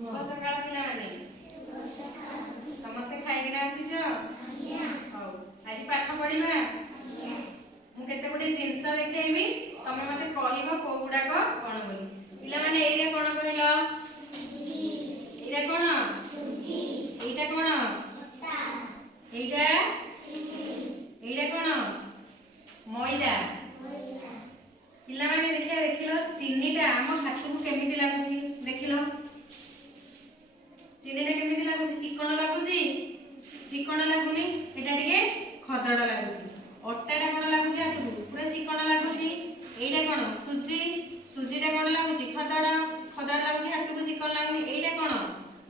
शुभ सकाळ पिलाने समस्ते खाइकिना आसीछ हौ आज पाठ पढ़िबा मु केते गुडे जिंस देखैबी तमे मते कहइबो को गुडा को कोन बोली पिला माने एइरा कोन कहइलो एइरा कोन सुजी एइटा कोन अटा एइटा एइरा कोन मैदा पिला माने देखिलो चीनीटा हम हाथ को केमिति लागुची देखिलो चीनीटा केमिति लागुची चिकन लागुनी एटा टिके खदड़ा लागुची अट्टाटा कोन लागुची हाथ को पूरा चिकन लागुची एइटा कोन सुजीटा कोन लागुची खदड़ा लागुची हाथ को चिकन लागुनी एइटा कोन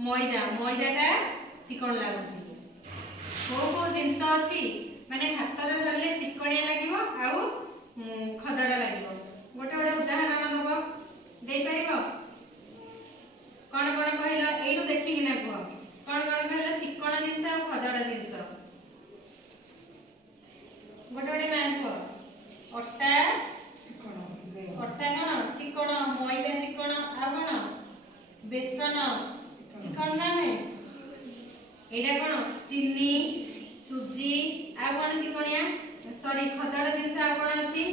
मैदाटा चिकन लागुची को जिंस अछि माने हाथ रे धरले चिकनिया लागिवो आउ खदड़ा लागिवो गोटे गोटे उदाहरण दबो देई परिबो कोन कोन कहला एइटु देखि किना कह कोन कोन कहला चिकन जिंस आ खदड़ा जिंस गोटे गोटे नाम कह अट्टा कोन चिकन मैदा चिकन आ कोन बेसन चिकन ना नै एटा कोन चीनी सुजी आ कोन चिकनिया सॉरी खदड़ा जिंस आ कोन अछि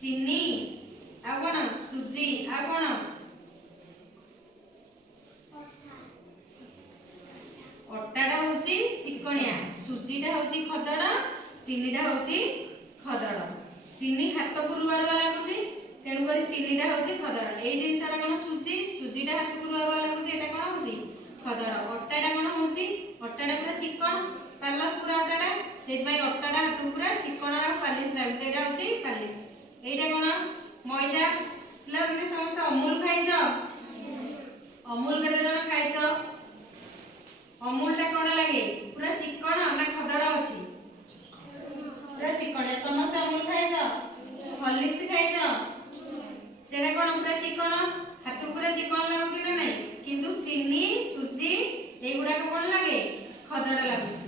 चीनी आ कोन सुजी आ कोन अट्टाटा होची चिकनिया सुजीटा होची खदड़ा चीनीटा होची खदड़ा चीनी हाथ को रुआ रुआ लागुची तेणु करी चीनीटा होची खदड़ा ए जिंसटा कोन सुजीटा हाथ को रुआ रुआ लागुची एटा कोन होची खदड़ा अट्टाटा कोन होची अट्टाटा पूरा चिकन पालस पूरा अट्टाटा सेति पई अट्टाटा हाथ पूरा चिकन आ पालिस लागुची एटा होची पालिस एटा कोन मैदा लगे समस्त अमूल खाइछ अमूल केते जन खाइछ अमूलटा कोन लागे पूरा चिकन ना खदड़ा अछि पूरा चिकन समस्त अमूल खाइछ हॉर्लिक्स खाइछ सेरा कोन पूरा चिकन हाथ पूरा चिकन लागुची ना नै किंतु चीनी सुजी एगुडा कोन लागे खदड़ा लागुची